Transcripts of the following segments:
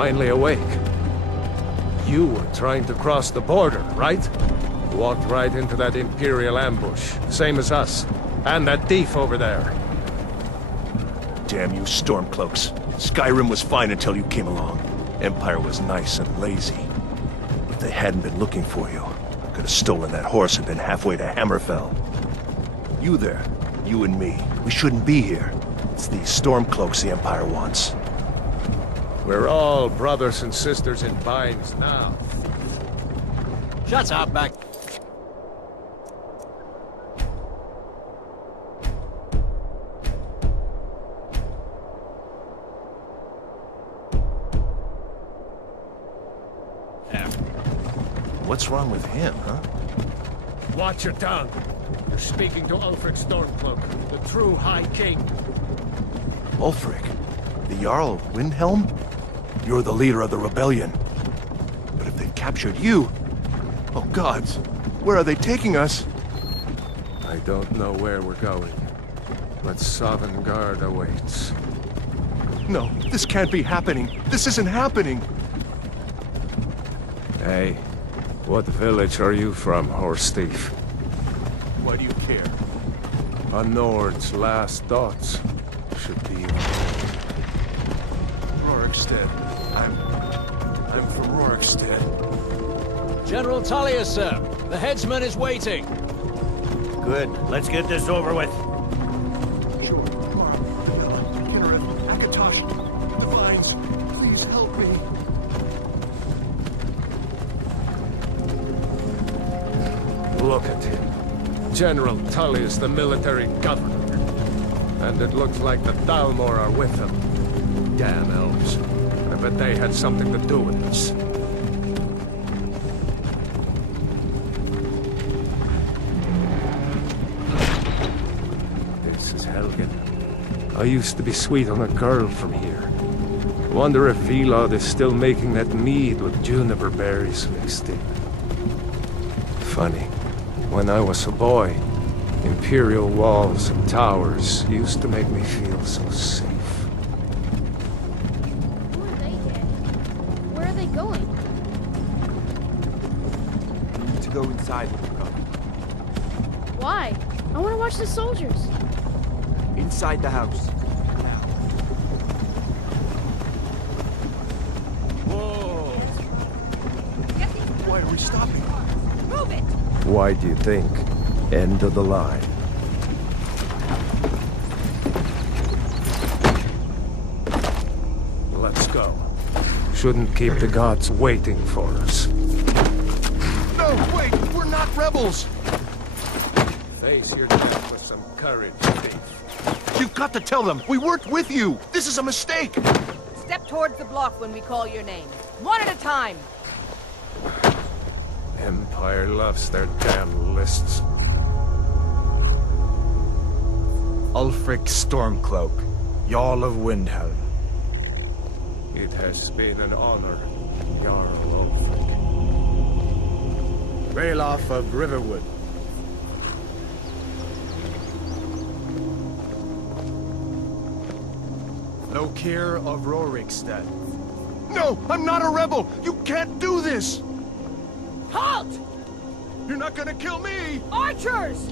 finally awake. You were trying to cross the border, right? Walked right into that Imperial ambush, same as us. And that thief over there. Damn you Stormcloaks. Skyrim was fine until you came along. Empire was nice and lazy. If they hadn't been looking for you, I could have stolen that horse and been halfway to Hammerfell. You there, you and me, we shouldn't be here. It's these Stormcloaks the Empire wants. We're all brothers and sisters in binds now. Shut up, back. What's wrong with him, huh? Watch your tongue. You're speaking to Ulfric Stormcloak, the true High King. Ulfric? The Jarl of Windhelm? You're the leader of the rebellion. But if they've captured you... Oh gods, where are they taking us? I don't know where we're going, but Sovngarde awaits. No, this can't be happening. This isn't happening. Hey, what village are you from, horse thief? Why do you care? A Nord's last thoughts should be your own. Rorikstead. I'm from Rorikstead. General Tullius, sir. The headsman is waiting. Good. Let's get this over with. Sure. Kinnereth, Akatosh, the vines. Please help me. Look at him. General Tullius, the military governor. And it looks like the Thalmor are with him. Damn elves. I bet they had something to do with this. This is Helgen. I used to be sweet on a girl from here. Wonder if Vilod is still making that mead with juniper berries mixed in. Funny. When I was a boy, Imperial walls and towers used to make me feel so safe. Who are they, Daddy? Where are they going? To go inside when you come. Why? I want to watch the soldiers. Inside the house. Now. Whoa! Why are we stopping? Move it! Why do you think? End of the line. Let's go. Shouldn't keep the gods waiting for us. No, wait! We're not rebels! Face your death with some courage, thief. You've got to tell them! We weren't with you! This is a mistake! Step towards the block when we call your name. One at a time. Empire loves their damn lists. Ulfric Stormcloak, Jarl of Windhelm. It has been an honor, Jarl Ulfric. Ralof of Riverwood. Lokir of Rorikstead. No! I'm not a rebel! You can't do this! Halt! You're not gonna kill me! Archers!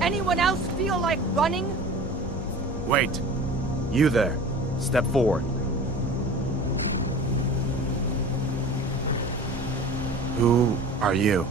Anyone else feel like running? Wait. You there. Step forward. Who are you?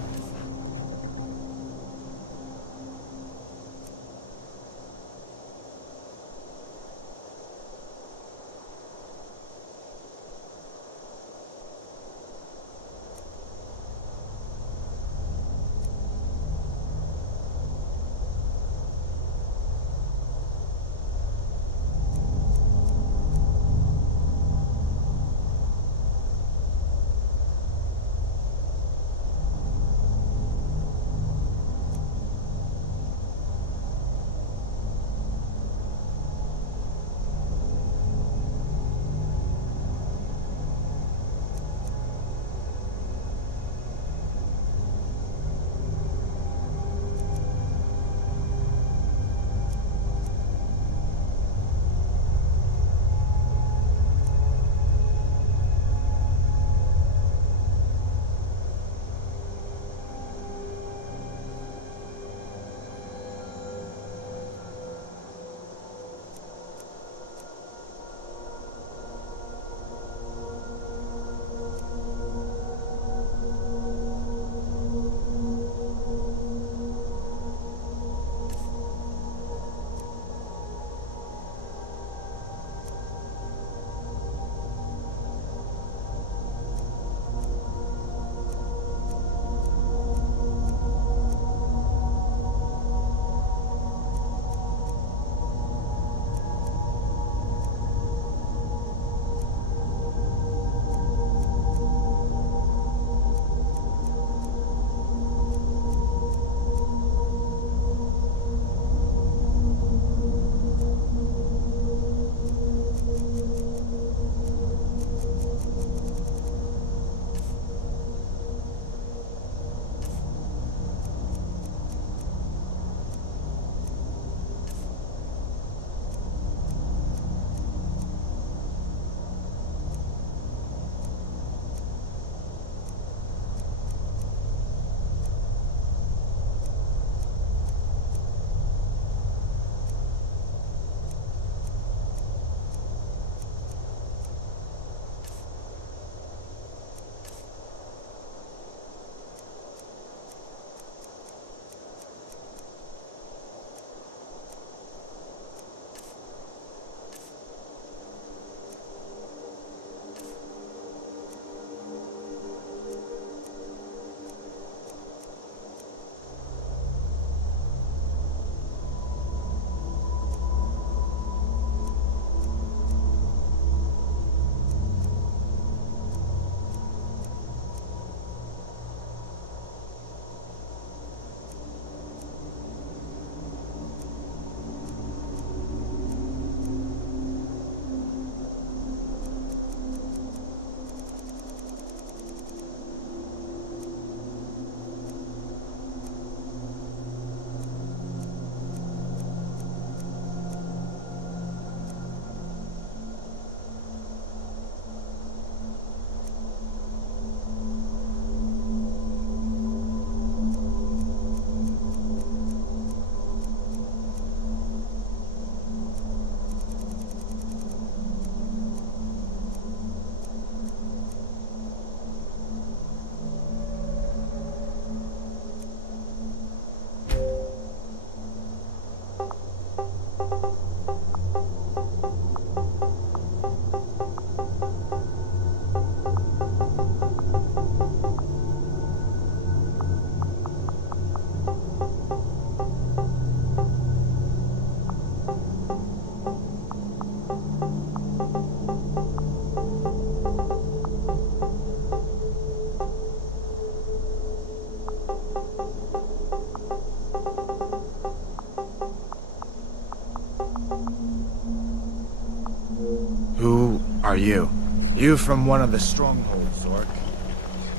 are you? You from one of the strongholds, Orc.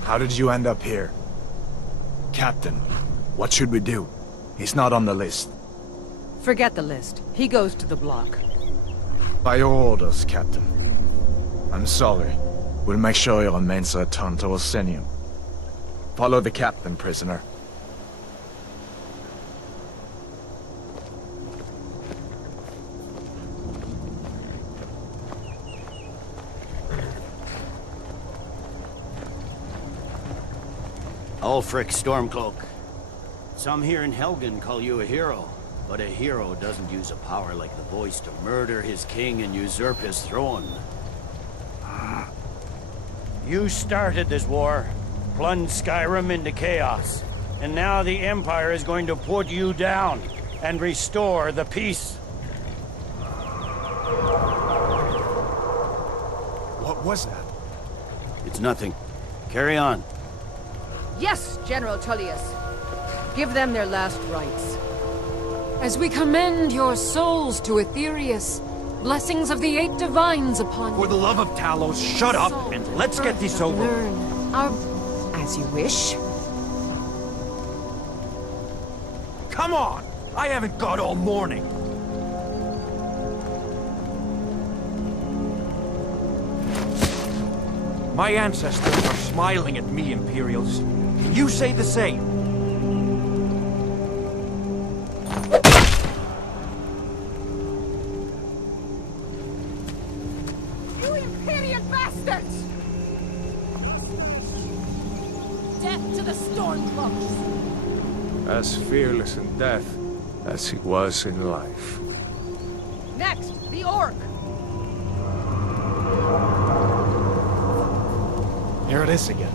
How did you end up here? Captain, what should we do? He's not on the list. Forget the list. He goes to the block. By your orders, Captain. I'm sorry. We'll make sure your remains return to Orsinium. Follow the captain, prisoner. Ulfric Stormcloak. Some here in Helgen call you a hero, but a hero doesn't use a power like the voice to murder his king and usurp his throne. You started this war, plunged Skyrim into chaos, and now the Empire is going to put you down and restore the peace. What was that? It's nothing. Carry on. Yes, General Tullius. Give them their last rites. As we commend your souls to Aetherius, blessings of the 8 divines upon you. For the love of Talos, shut up and let's get this over. Learn our... as you wish. Come on! I haven't got all morning. My ancestors are smiling at me, Imperials. Can you say the same? You Imperial bastards! Death to the Stormcloaks! As fearless in death as he was in life. Next, the Orc! Here it is again.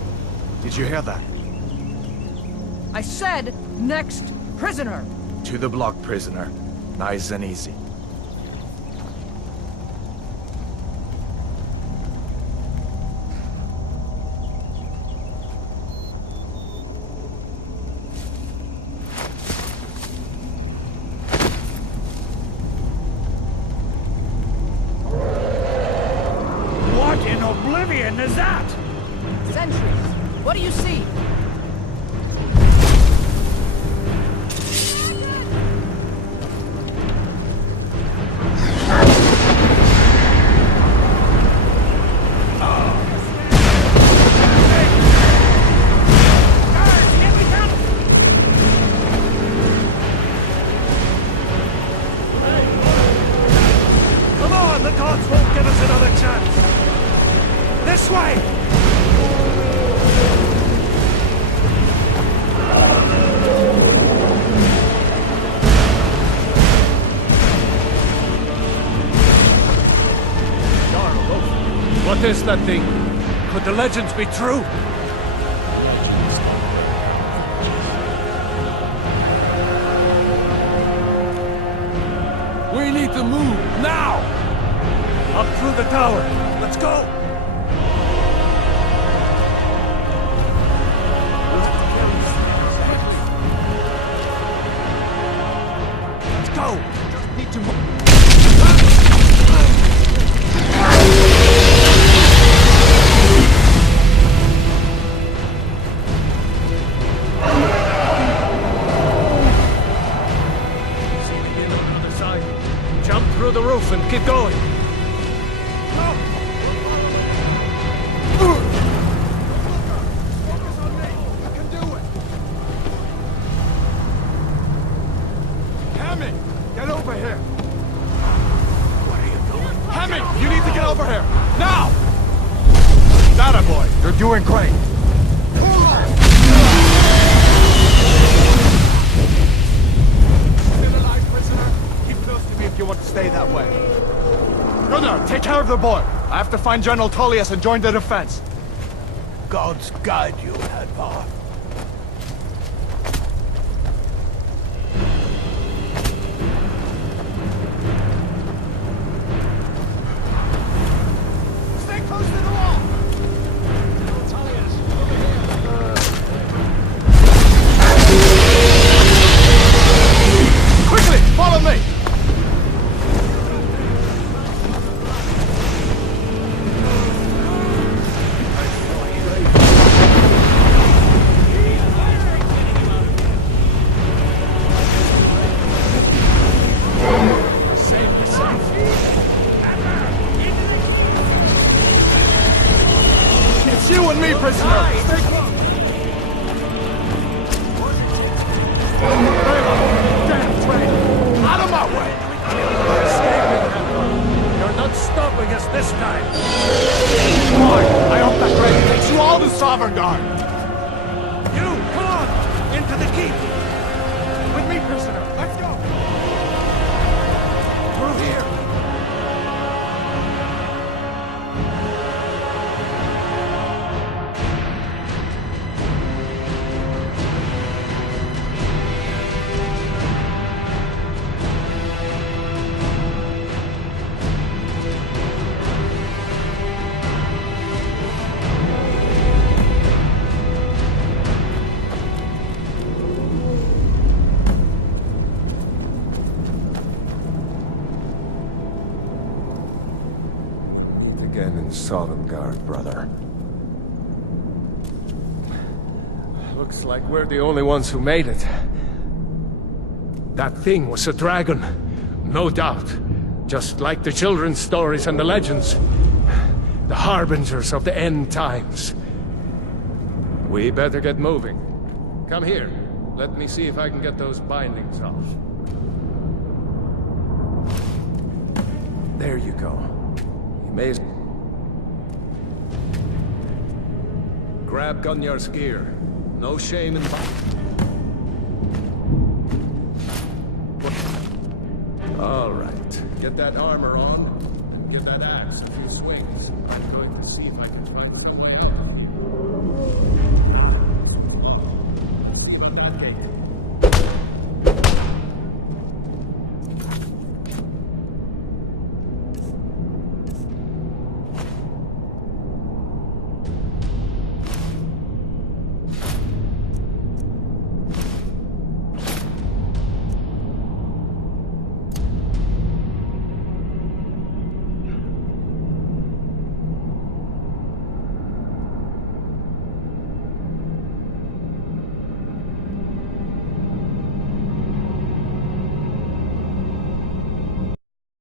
Did you hear that? I said, next prisoner! To the block, prisoner. Nice and easy. What in oblivion is that? Sentries, what do you see? Come on, the gods won't give us another chance! This way! What is that thing? Could the legends be true? We need to move, now! Up through the tower. Let's go! Let's go! Just need to move. Jump through the roof and keep going. Hemming, get over here. What are you doing? Hemming, you need to get over here. Now! That boy, you're doing great. Still alive, prisoner? Keep close to me if you want to stay that way. Gunnar, take care of the boy. I have to find General Tullius and join the defense. Gods guide you, Hadvar. Stay close to the wall. Quickly, follow me. Sovngarde, brother. Looks like we're the only ones who made it. That thing was a dragon, no doubt. Just like the children's stories and the legends. The harbingers of the end times. We better get moving. Come here. Let me see if I can get those bindings off. There you go. You may... Grab Gunyar's gear. No shame in... All right. Get that armor on. And get that axe a few swings. I'm going to see if I can find...